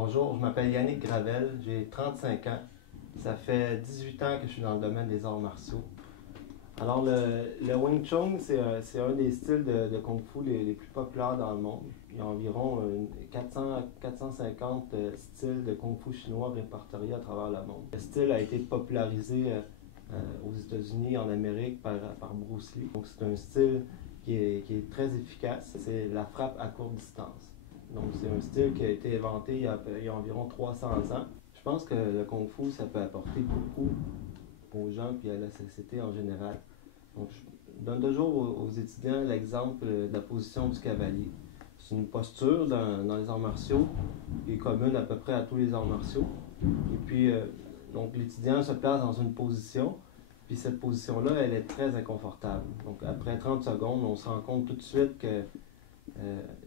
Bonjour, je m'appelle Yannick Gravel, j'ai 35 ans. Ça fait 18 ans que je suis dans le domaine des arts martiaux. Alors, le Wing Chun, c'est un des styles de Kung Fu les plus populaires dans le monde. Il y a environ 400 à 450 styles de Kung Fu chinois répertoriés à travers le monde. Le style a été popularisé aux États-Unis, en Amérique, par Bruce Lee. Donc, c'est un style qui est très efficace. C'est la frappe à courte distance. Donc, c'est un style qui a été inventé il y a environ 300 ans. Je pense que le Kung Fu, ça peut apporter beaucoup aux gens et à la société en général. Donc, je donne toujours aux étudiants l'exemple de la position du cavalier. C'est une posture dans les arts martiaux qui est commune à peu près à tous les arts martiaux. Et puis, donc l'étudiant se place dans une position, puis cette position-là, elle est très inconfortable. Donc, après 30 secondes, on se rend compte tout de suite que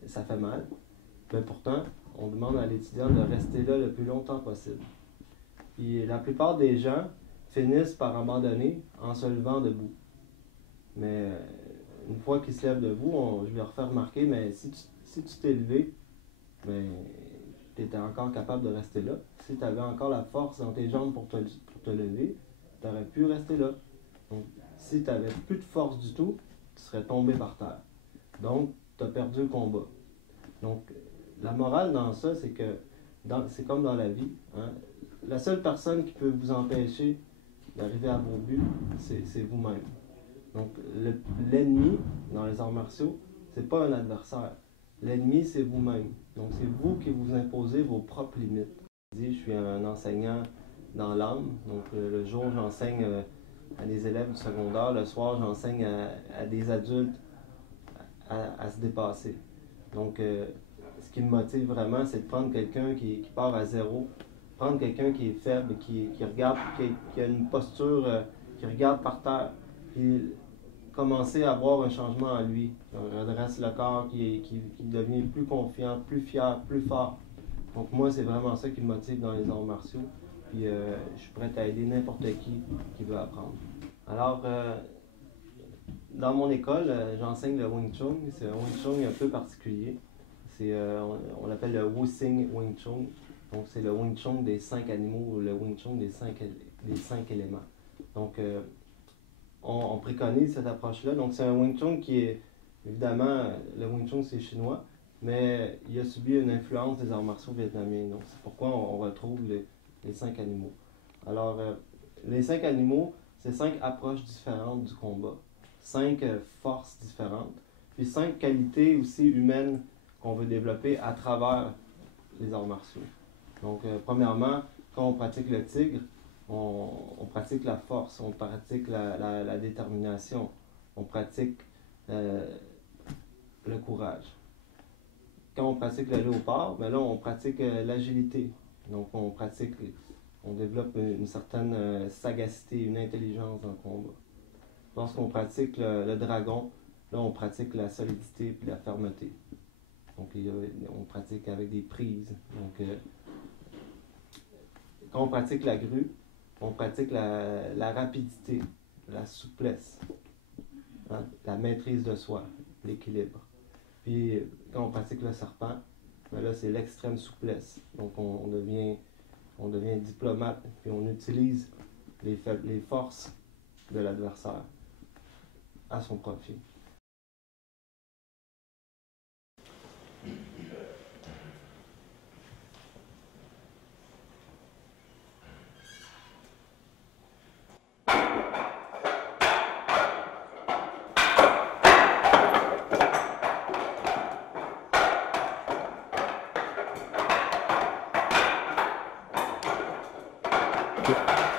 ça fait mal. Mais pourtant, on demande à l'étudiant de rester là le plus longtemps possible. Puis la plupart des gens finissent par abandonner en se levant debout. Mais une fois qu'ils se lèvent debout, je leur fais remarquer, mais si tu t'es levé, tu étais encore capable de rester là. Si tu avais encore la force dans tes jambes pour te lever, tu aurais pu rester là. Donc, si tu n'avais plus de force du tout, tu serais tombé par terre. Donc, tu as perdu le combat. Donc, la morale dans ça, c'est que c'est comme dans la vie. Hein? La seule personne qui peut vous empêcher d'arriver à vos buts, c'est vous-même. Donc, l'ennemi dans les arts martiaux, c'est pas un adversaire. L'ennemi, c'est vous-même. Donc, c'est vous qui vous imposez vos propres limites. Je suis un enseignant dans l'âme. Donc, le jour, j'enseigne à des élèves du secondaire. Le soir, j'enseigne à des adultes à se dépasser. Donc, ce qui me motive vraiment, c'est de prendre quelqu'un qui part à zéro, prendre quelqu'un qui est faible, qui regarde, qui a une posture, qui regarde par terre, puis commencer à avoir un changement en lui. On redresse le corps, qui devient plus confiant, plus fier, plus fort. Donc moi, c'est vraiment ça qui me motive dans les arts martiaux. Puis je suis prêt à aider n'importe qui veut apprendre. Alors, dans mon école, j'enseigne le Wing Chun. C'est un Wing Chun un peu particulier. On l'appelle le Wusing Wing Chun. Donc, c'est le Wing Chun des 5 animaux, ou le Wing Chun des 5 éléments. Donc, on préconise cette approche-là. Donc, c'est un Wing Chun qui est, évidemment, le Wing Chun, c'est chinois, mais il a subi une influence des arts martiaux vietnamiens. Donc, c'est pourquoi on retrouve les 5 animaux. Alors, les 5 animaux, c'est 5 approches différentes du combat, 5 forces différentes, puis 5 qualités aussi humaines qu'on veut développer à travers les arts martiaux. Donc, premièrement, quand on pratique le tigre, on pratique la force, on pratique la détermination, on pratique le courage. Quand on pratique le léopard, là, on pratique l'agilité. Donc, on développe une certaine sagacité, une intelligence dans le combat. Lorsqu'on pratique le dragon, là, on pratique la solidité et la fermeté. Donc, on pratique avec des prises. Donc, quand on pratique la grue, on pratique la rapidité, la souplesse, hein, la maîtrise de soi, l'équilibre. Puis, quand on pratique le serpent, là, c'est l'extrême souplesse. Donc, on devient diplomate, puis on utilise les forces de l'adversaire à son profit. Okay.